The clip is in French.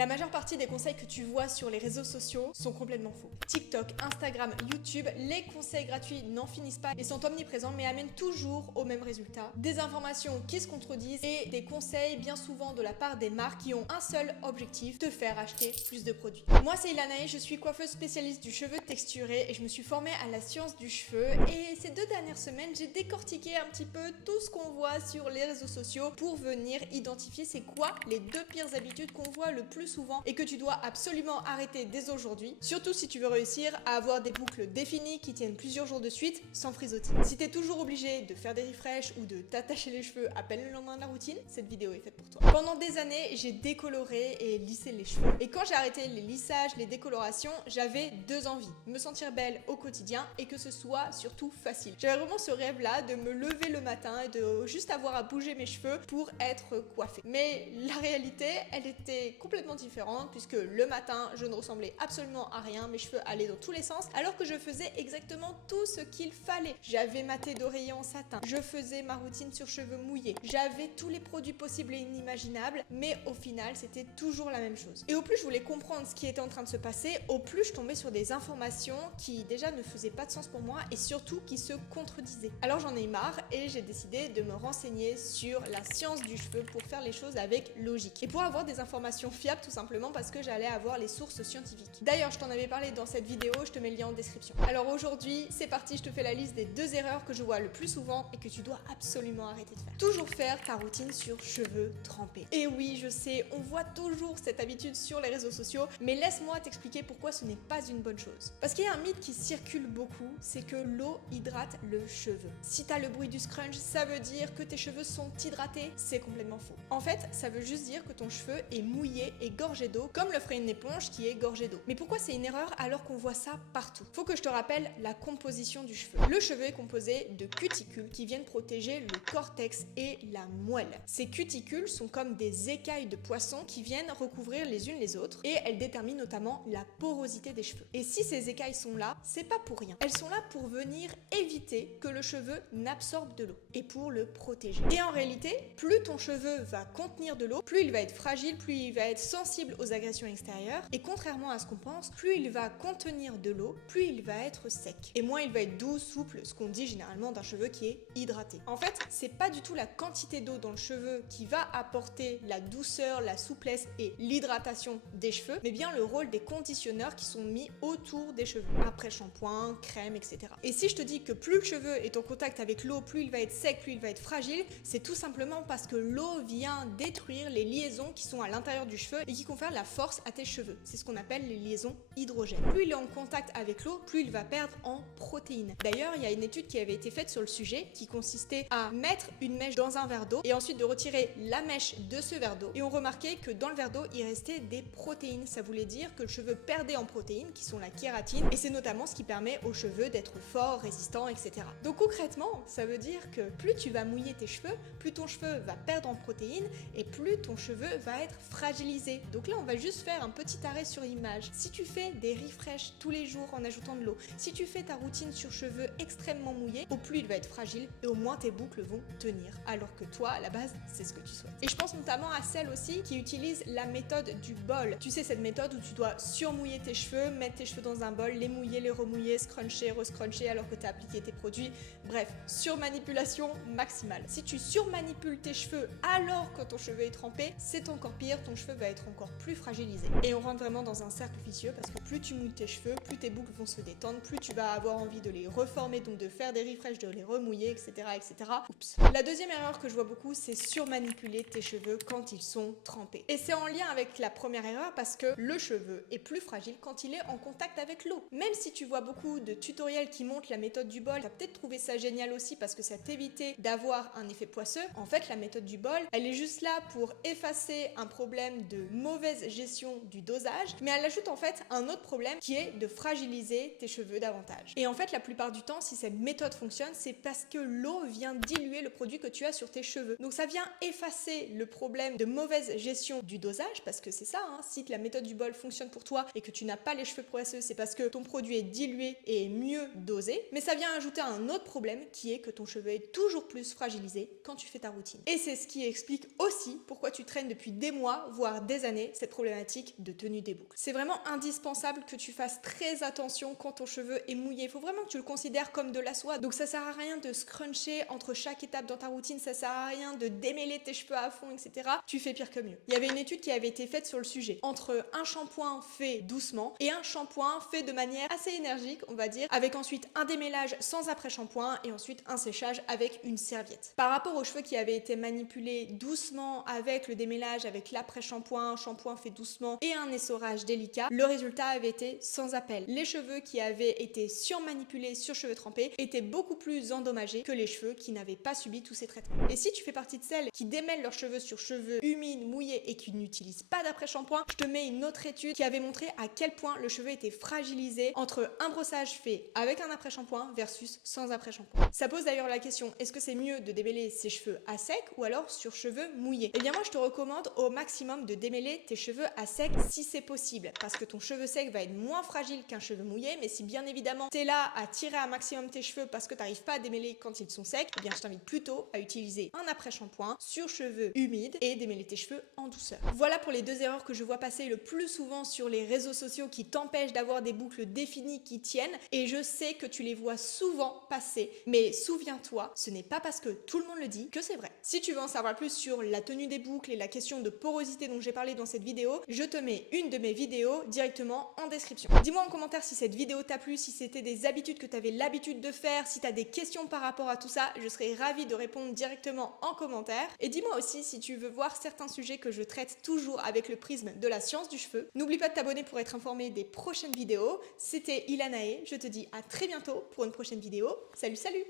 La majeure partie des conseils que tu vois sur les réseaux sociaux sont complètement faux. TikTok, Instagram, YouTube, les conseils gratuits n'en finissent pas et sont omniprésents mais amènent toujours au même résultat. Des informations qui se contredisent et des conseils bien souvent de la part des marques qui ont un seul objectif, te faire acheter plus de produits. Moi c'est Ilanae, je suis coiffeuse spécialiste du cheveu texturé et je me suis formée à la science du cheveu et ces 2 dernières semaines j'ai décortiqué un petit peu tout ce qu'on voit sur les réseaux sociaux pour venir identifier c'est quoi les 2 pires habitudes qu'on voit le plus souvent et que tu dois absolument arrêter dès aujourd'hui, surtout si tu veux réussir à avoir des boucles définies qui tiennent plusieurs jours de suite sans frisottis. Si tu es toujours obligé de faire des refreshs ou de t'attacher les cheveux à peine le lendemain de la routine, cette vidéo est faite pour toi. Pendant des années, j'ai décoloré et lissé les cheveux. Et quand j'ai arrêté les lissages, les décolorations, j'avais 2 envies. Me sentir belle au quotidien et que ce soit surtout facile. J'avais vraiment ce rêve-là de me lever le matin et de juste avoir à bouger mes cheveux pour être coiffée. Mais la réalité, elle était complètement différente puisque le matin, je ne ressemblais absolument à rien, mes cheveux allaient dans tous les sens alors que je faisais exactement tout ce qu'il fallait. J'avais ma thé d'oreiller en satin, je faisais ma routine sur cheveux mouillés, j'avais tous les produits possibles et inimaginables, mais au final, c'était toujours la même chose. Et au plus je voulais comprendre ce qui était en train de se passer, au plus je tombais sur des informations qui déjà ne faisaient pas de sens pour moi et surtout qui se contredisaient. Alors j'en ai marre et j'ai décidé de me renseigner sur la science du cheveu pour faire les choses avec logique et pour avoir des informations fiables tout simplement parce que j'allais avoir les sources scientifiques. D'ailleurs, je t'en avais parlé dans cette vidéo, je te mets le lien en description. Alors aujourd'hui, c'est parti, je te fais la liste des 2 erreurs que je vois le plus souvent et que tu dois absolument arrêter de faire. Toujours faire ta routine sur cheveux trempés. Et oui, je sais, on voit toujours cette habitude sur les réseaux sociaux, mais laisse-moi t'expliquer pourquoi ce n'est pas une bonne chose. Parce qu'il y a un mythe qui circule beaucoup, c'est que l'eau hydrate le cheveu. Si t'as le bruit du scrunch, ça veut dire que tes cheveux sont hydratés, c'est complètement faux. En fait, ça veut juste dire que ton cheveu est mouillé et gorgé d'eau, comme le ferait une éponge qui est gorgée d'eau. Mais pourquoi c'est une erreur alors qu'on voit ça partout? Faut que je te rappelle la composition du cheveu. Le cheveu est composé de cuticules qui viennent protéger le cortex et la moelle. Ces cuticules sont comme des écailles de poisson qui viennent recouvrir les unes les autres et elles déterminent notamment la porosité des cheveux. Et si ces écailles sont là, c'est pas pour rien. Elles sont là pour venir éviter que le cheveu n'absorbe de l'eau et pour le protéger. Et en réalité, plus ton cheveu va contenir de l'eau, plus il va être fragile, plus il va être sensible aux agressions extérieures et contrairement à ce qu'on pense, plus il va contenir de l'eau, plus il va être sec. Et moins il va être doux, souple, ce qu'on dit généralement d'un cheveu qui est hydraté. En fait, c'est pas du tout la quantité d'eau dans le cheveu qui va apporter la douceur, la souplesse et l'hydratation des cheveux, mais bien le rôle des conditionneurs qui sont mis autour des cheveux, après shampoing, crème, etc. Et si je te dis que plus le cheveu est en contact avec l'eau, plus il va être sec, plus il va être fragile, c'est tout simplement parce que l'eau vient détruire les liaisons qui sont à l'intérieur du cheveu et qui confèrent la force à tes cheveux. C'est ce qu'on appelle les liaisons hydrogènes. Plus il est en contact avec l'eau, plus il va perdre en protéines. D'ailleurs, il y a une étude qui avait été faite sur le sujet qui consistait à mettre une mèche dans un verre d'eau et ensuite de retirer la mèche de ce verre d'eau. Et on remarquait que dans le verre d'eau, il restait des protéines. Ça voulait dire que le cheveu perdait en protéines, qui sont la kératine, et c'est notamment ce qui permet aux cheveux d'être forts, résistants, etc. Donc concrètement, ça veut dire que plus tu vas mouiller tes cheveux, plus ton cheveu va perdre en protéines et plus ton cheveu va être fragilisé. Donc là, on va juste faire un petit arrêt sur image. Si tu fais des refreshs tous les jours en ajoutant de l'eau, si tu fais ta routine sur cheveux extrêmement mouillés, au plus il va être fragile et au moins tes boucles vont tenir. Alors que toi, à la base, c'est ce que tu souhaites. Et je pense notamment à celles aussi qui utilisent la méthode du bol. Tu sais, cette méthode où tu dois surmouiller tes cheveux, mettre tes cheveux dans un bol, les mouiller, les remouiller, scruncher, rescruncher alors que tu as appliqué tes produits. Bref, surmanipulation maximale. Si tu surmanipules tes cheveux alors que ton cheveu est trempé, c'est encore pire, ton cheveu va être encore plus fragilisé. Et on rentre vraiment dans un cercle vicieux parce que plus tu mouilles tes cheveux, plus tes boucles vont se détendre, plus tu vas avoir envie de les reformer, donc de faire des refreshs, de les remouiller, etc. etc. Oups. La deuxième erreur que je vois beaucoup, c'est surmanipuler tes cheveux quand ils sont trempés. Et c'est en lien avec la première erreur parce que le cheveu est plus fragile quand il est en contact avec l'eau. Même si tu vois beaucoup de tutoriels qui montrent la méthode du bol, tu as peut-être trouvé ça génial aussi parce que ça t'évitait d'avoir un effet poisseux. En fait, la méthode du bol, elle est juste là pour effacer un problème de mauvaise gestion du dosage, mais elle ajoute en fait un autre problème qui est de fragiliser tes cheveux davantage. Et en fait, la plupart du temps, si cette méthode fonctionne, c'est parce que l'eau vient diluer le produit que tu as sur tes cheveux. Donc ça vient effacer le problème de mauvaise gestion du dosage, parce que c'est ça, hein, si la méthode du bol fonctionne pour toi et que tu n'as pas les cheveux poisseux, c'est parce que ton produit est dilué et est mieux dosé, mais ça vient ajouter un autre problème qui est que ton cheveu est toujours plus fragilisé quand tu fais ta routine. Et c'est ce qui explique aussi pourquoi tu traînes depuis des mois, voire des années années cette problématique de tenue des boucles. C'est vraiment indispensable que tu fasses très attention quand ton cheveu est mouillé. Il faut vraiment que tu le considères comme de la soie. Donc ça sert à rien de scruncher entre chaque étape dans ta routine, ça sert à rien de démêler tes cheveux à fond, etc. Tu fais pire que mieux. Il y avait une étude qui avait été faite sur le sujet. Entre un shampoing fait doucement et un shampoing fait de manière assez énergique, on va dire, avec ensuite un démêlage sans après-shampoing et ensuite un séchage avec une serviette. Par rapport aux cheveux qui avaient été manipulés doucement avec le démêlage, avec l'après-shampoing, shampoing fait doucement et un essorage délicat, le résultat avait été sans appel. Les cheveux qui avaient été surmanipulés sur cheveux trempés étaient beaucoup plus endommagés que les cheveux qui n'avaient pas subi tous ces traitements. Et si tu fais partie de celles qui démêlent leurs cheveux sur cheveux humides, mouillés et qui n'utilisent pas d'après-shampoing, je te mets une autre étude qui avait montré à quel point le cheveu était fragilisé entre un brossage fait avec un après-shampoing versus sans après-shampoing. Ça pose d'ailleurs la question, est-ce que c'est mieux de démêler ses cheveux à sec ou alors sur cheveux mouillés? Eh bien moi je te recommande au maximum de démêler tes cheveux à sec si c'est possible, parce que ton cheveu sec va être moins fragile qu'un cheveu mouillé, mais si bien évidemment t'es là à tirer un maximum tes cheveux parce que t'arrives pas à démêler quand ils sont secs, eh bien je t'invite plutôt à utiliser un après-shampoing sur cheveux humides et démêler tes cheveux en douceur. Voilà pour les deux erreurs que je vois passer le plus souvent sur les réseaux sociaux qui t'empêchent d'avoir des boucles définies qui tiennent, et je sais que tu les vois souvent passer, mais souviens-toi, ce n'est pas parce que tout le monde le dit que c'est vrai. Si tu veux en savoir plus sur la tenue des boucles et la question de porosité dont j'ai parlé dans cette vidéo, je te mets une de mes vidéos directement en description. Dis-moi en commentaire si cette vidéo t'a plu, si c'était des habitudes que tu avais l'habitude de faire, si tu as des questions par rapport à tout ça, je serai ravie de répondre directement en commentaire. Et dis-moi aussi si tu veux voir certains sujets que je traite toujours avec le prisme de la science du cheveu. N'oublie pas de t'abonner pour être informé des prochaines vidéos. C'était Ilanae, je te dis à très bientôt pour une prochaine vidéo. Salut, salut!